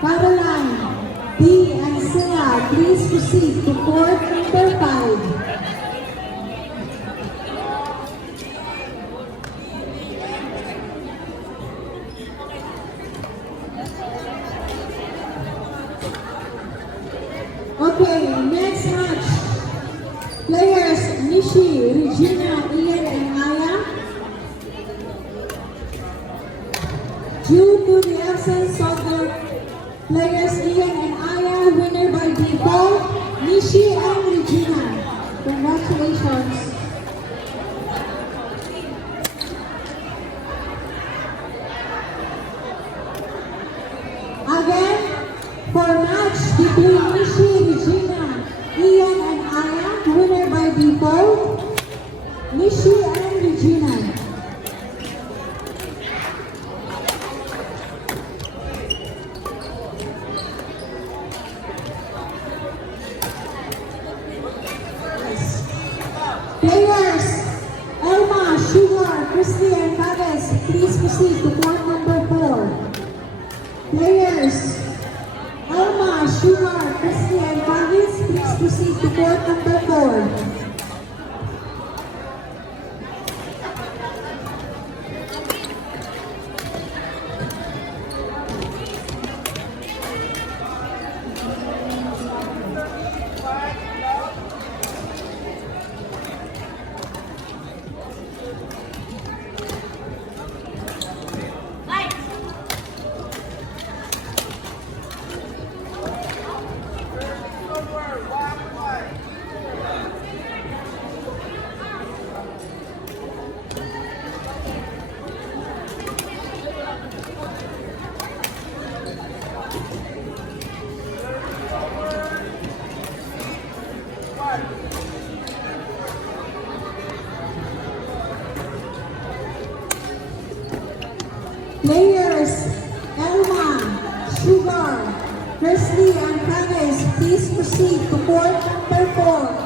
Caroline, B. and Silla, please proceed to court number 5. Okay, next match. Players Nishi, Regina, Ian, and Aya. Due to the absence of the players Ian and Aya, winner by default, Nishi and Regina. Congratulations. Again, for match between Nishi, Regina, Ian, and Aya, winner by default, Nishi and Regina. Players, Elma, Sugar, Christy, and Chavez, please proceed to court number 4. Players, Elma, Sugar, Christy, and Chavez, please proceed to court number 4. Players, Elma, Sugar, Presley, and Chavez, please proceed to court number 4.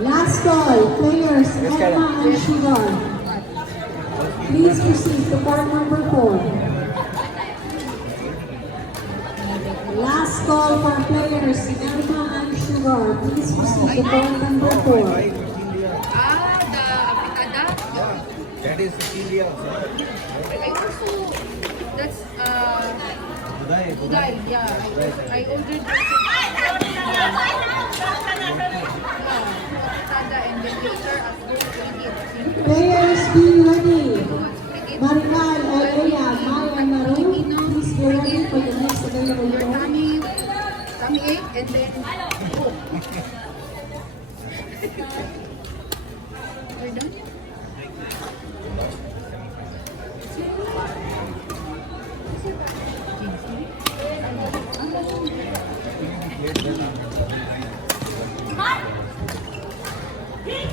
Last call, players, Elma and Sugar. Please proceed to court number 4. Last call for players, Elma and Sugar. Please proceed to court number 4. The Africada? Yeah, that is Cecilia. I also, that's, Uday. Uday, yeah. I ordered Africada and then later at home to eat. Players, be ready. Marical, Alea, Maya, and Maru, please be ready for the next available Your round. tummy ache and then go. We're done?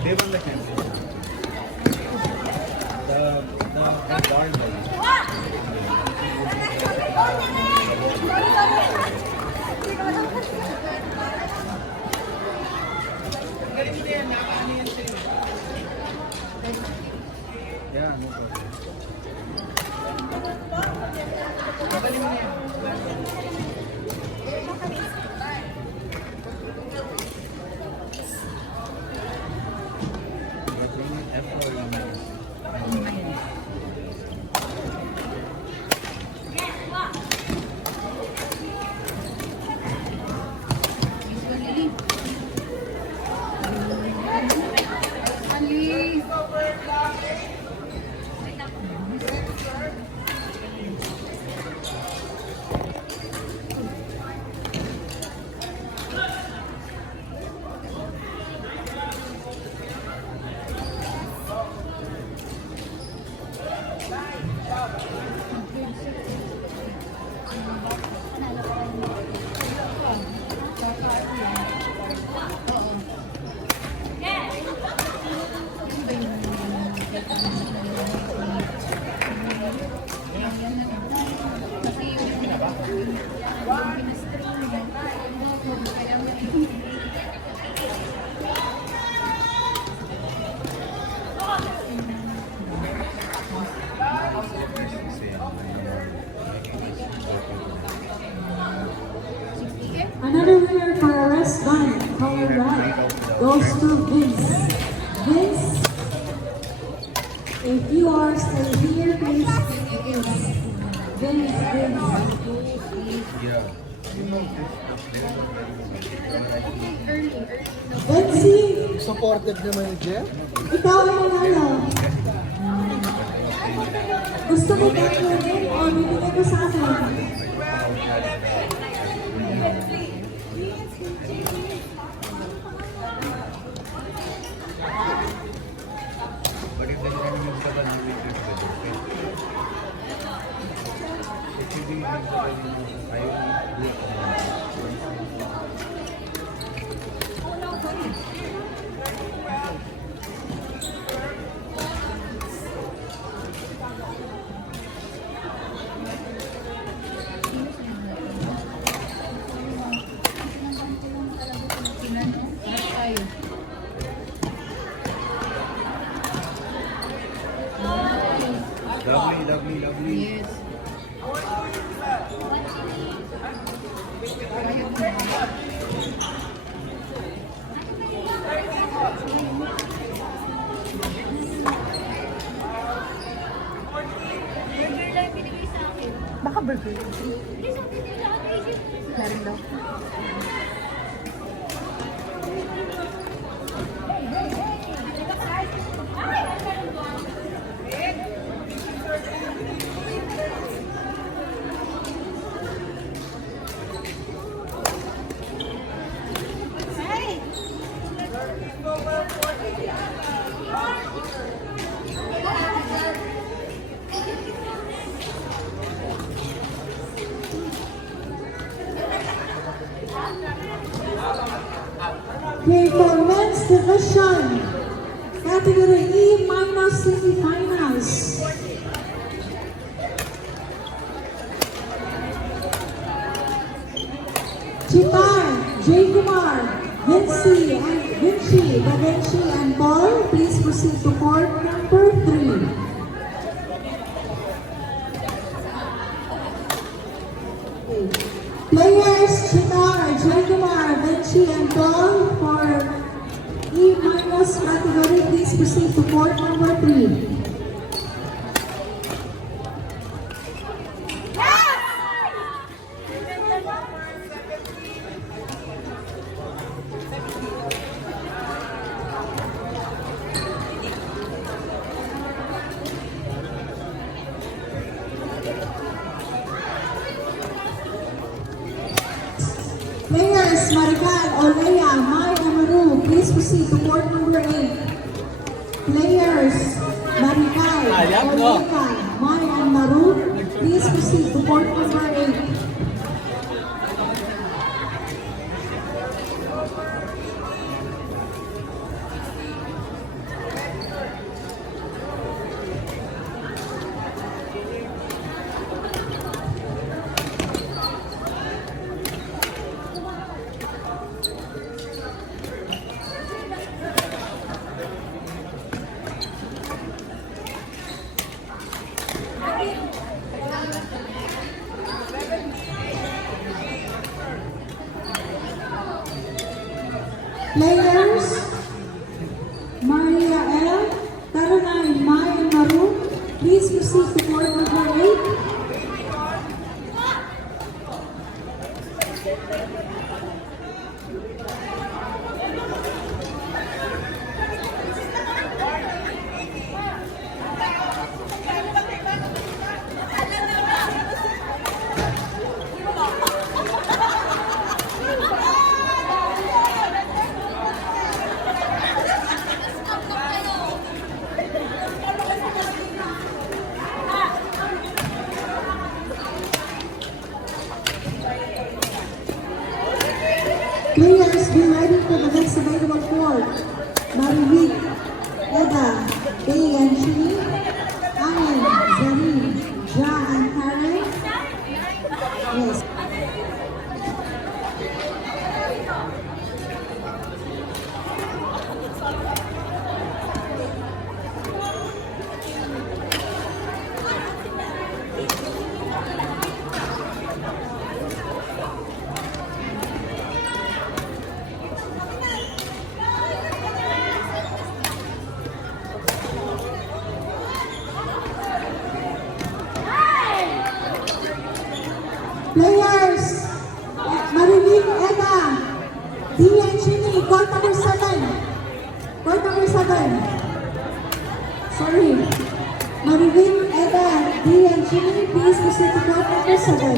They won the camp. The Another winner for a wristband, color red, goes to Vince. Vince, if you are still here, please Vince. Vince. Yeah. Vince, Supported naman ni Jeff. ikaw ay nanalo. Gusto mo ba kunin o bibigay ko sa akin? But if there is any usable, you will get better. If you be usable, I will do it. Ay. Lovely. Yes. Baka burger. Meron daw. Okay, for men's division, category E minus semifinals. Chitar, J. Kumar, Vinci, Da Vinci, and Paul, please proceed to court number 3. Players, Chitar, J. Kumar, Vinci, and Paul for E minus category, please proceed to court number 3. Players, Marical, Olea, Mai, and Maru, please proceed to court number 8. Players, Marical, Olea, Mai, and Maru, please proceed to court number 8. Players, Maria L, Caroline, Mai, and Maru, please proceed to court number 8. Players, be ready for the next available court. Marivic, Eda, Day and Chini, Ayan, Zarin, Ja and Karen. Yes. Players, Marilyn Eda, Dian Chini, court number 7. Court number 7. Sorry. Marilyn Eda, Dian Chini, please proceed to court number 7.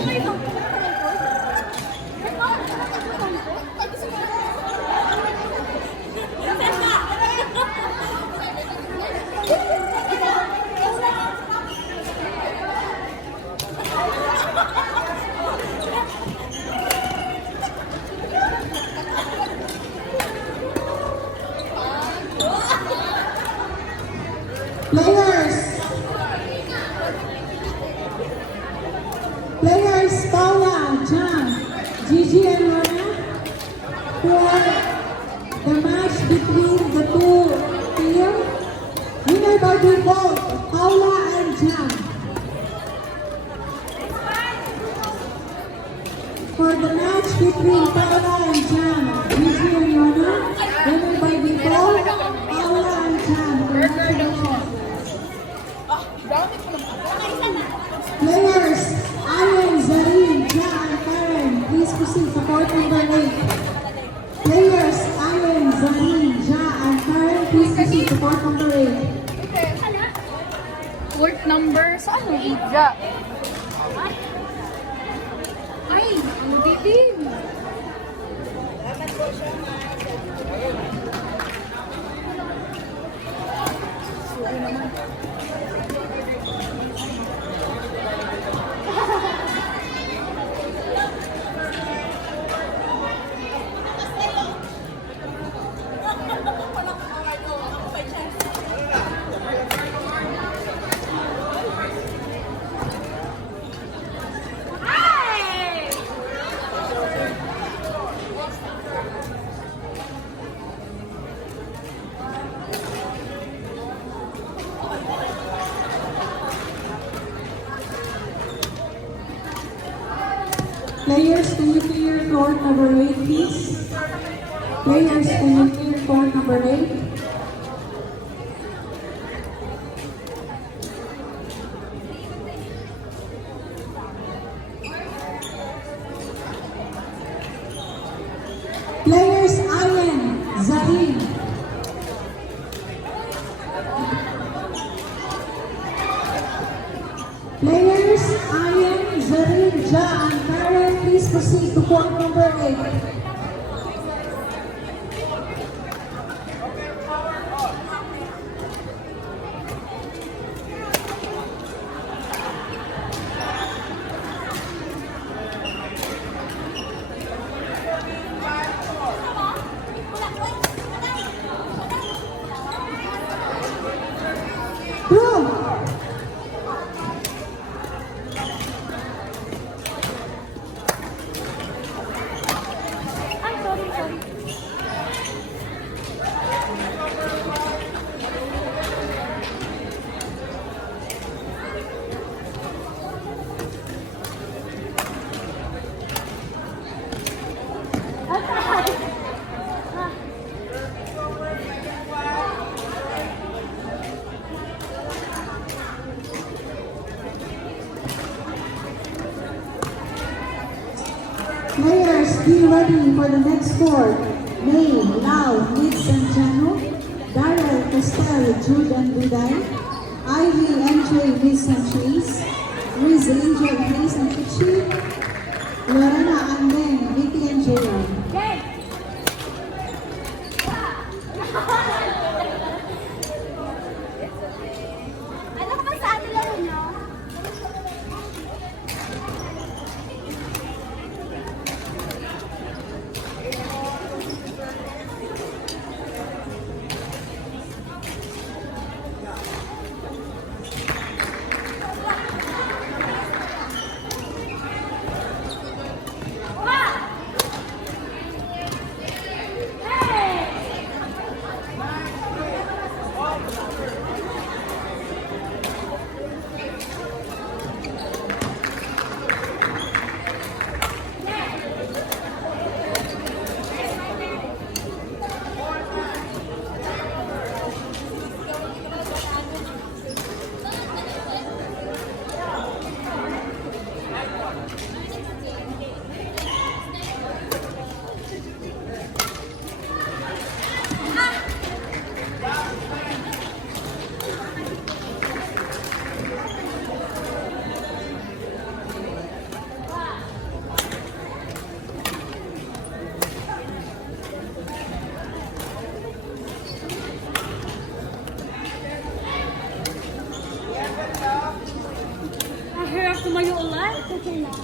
Players, Paula, John, Gigi and Lorna, for the match between the two teams. Winner by default, Paula and John. For the match between Paula and John, Gigi and Lorna, winner by default, Paula and John. Congratulations. Players, Ayan, Zarin, Ja, and Karen, please proceed to court number 8. Players, Ayan, Zarin, Ja, and Karen, please proceed to court number 8. Court number, saan mo? Ija. Ay, hindi din. Sorry naman. Players, can you clear court number 8, please? Players, can you clear court number 8? Players, Ayan, Zarin. Players, Ayan, Zarin, Ja, and Karen, please proceed to court number 8. Through. Ay, sorry, sorry. Players, be ready for the next court. May, Lau, Nitz and Jano, Daryl, Costello, Jude and Buday, Ivy, MJ, Miss and Cheese, Riz, Angel, Miss and Kichi, Lorena, and then Vicky and Jayon. Okay. Ano ka ba sa atin laro nyo? Tumayo ulit? Okay lang.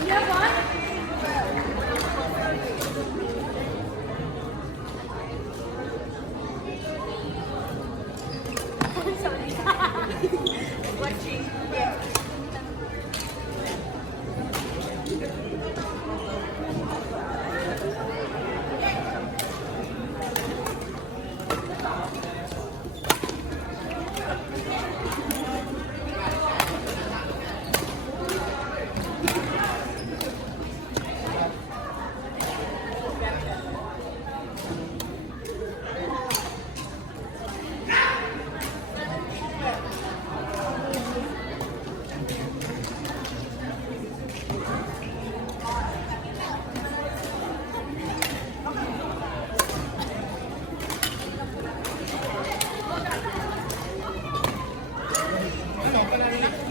You have one? Sorry. Watching.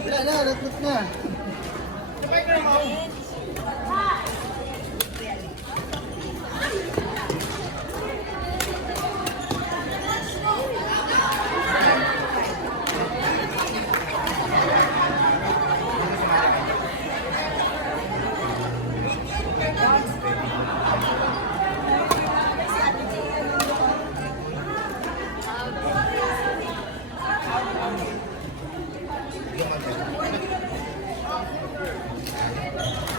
Wala na, ratut na. Thank you.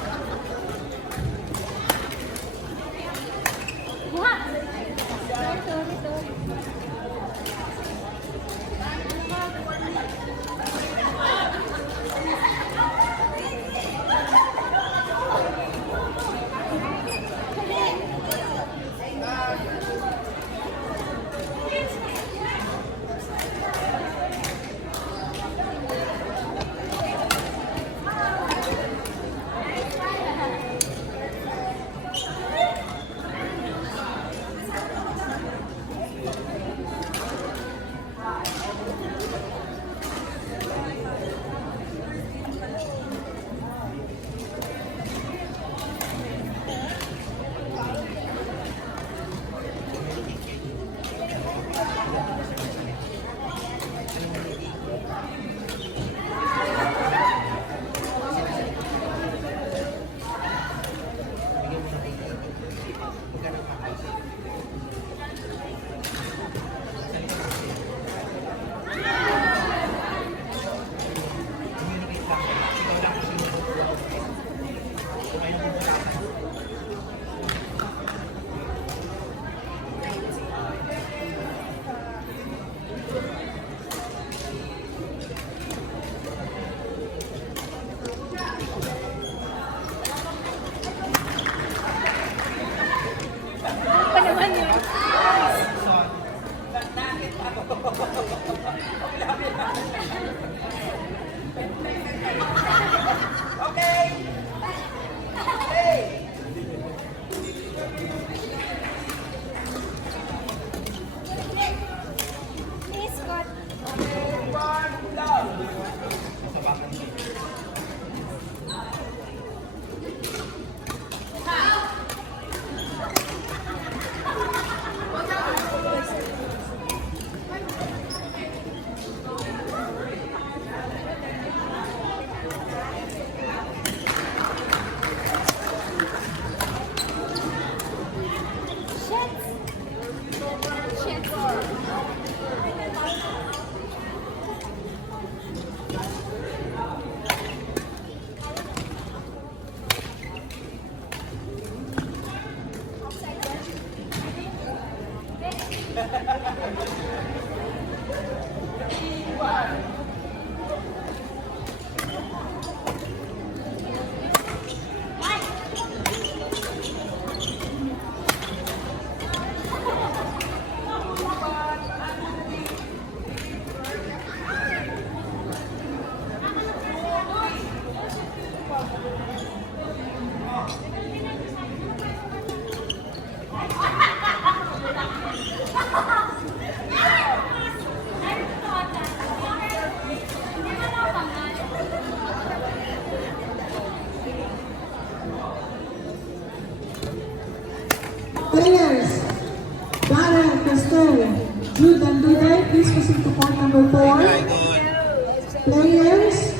Players,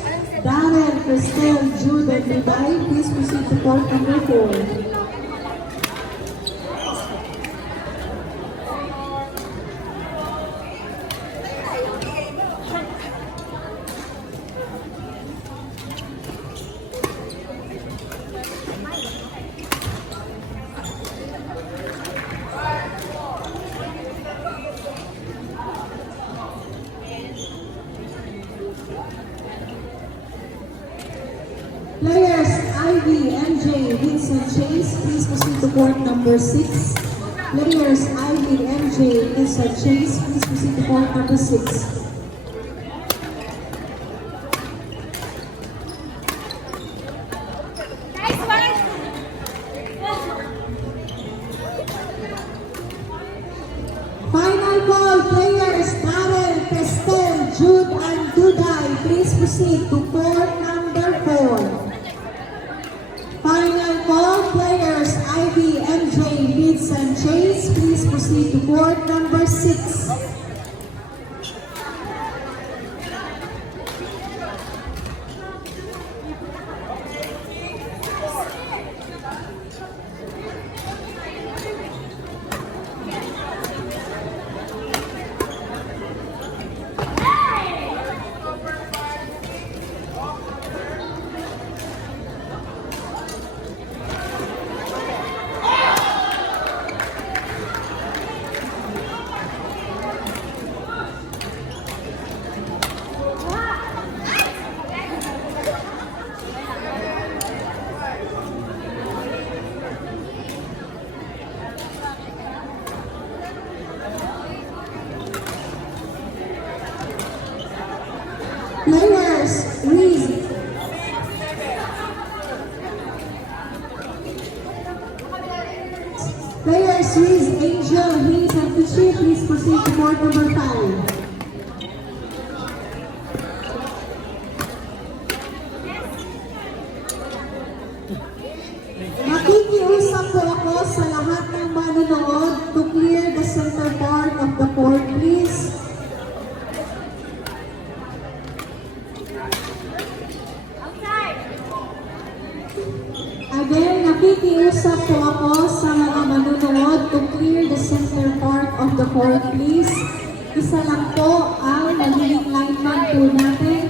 Darren, Cristel, Jude, and Dubai, please proceed to court number 4. Players Ivy, MJ, Vincent, Chase, please proceed to court number 6. Players Ivy, MJ, Vincent, Chase, please proceed to court number 6. Nice one. Final call, players Darren, Pestel, Jude, and Duday, please proceed to court number 4. Final call, players Ivy, MJ, Vincent, Chase, please proceed to court number 6. Players, Reese. Players, Reese, Angel, Hayes, and Fishy, please proceed to court number 5. Nakikiusap po ako sa lahat ng manonood to clear the center part of the court, please. Outside. Again, nakikiusap po ako sa mga manunood to clear the center part of the court, please. Isa lang po ang magiging lineman po natin.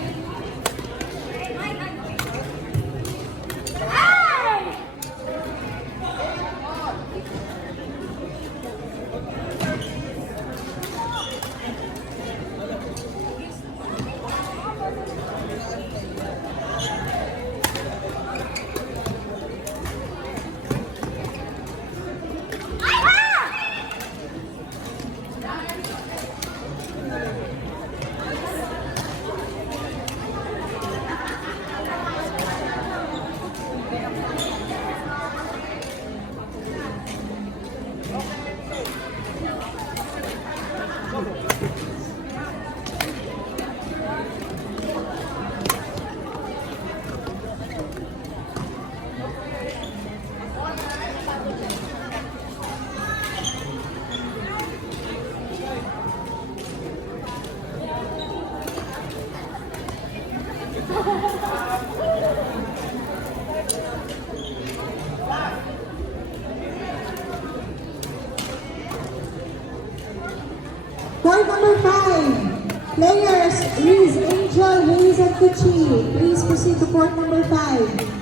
Court number 5. Players, Reese, Angel, Hayes, and Kuchi. Please proceed to court number 5.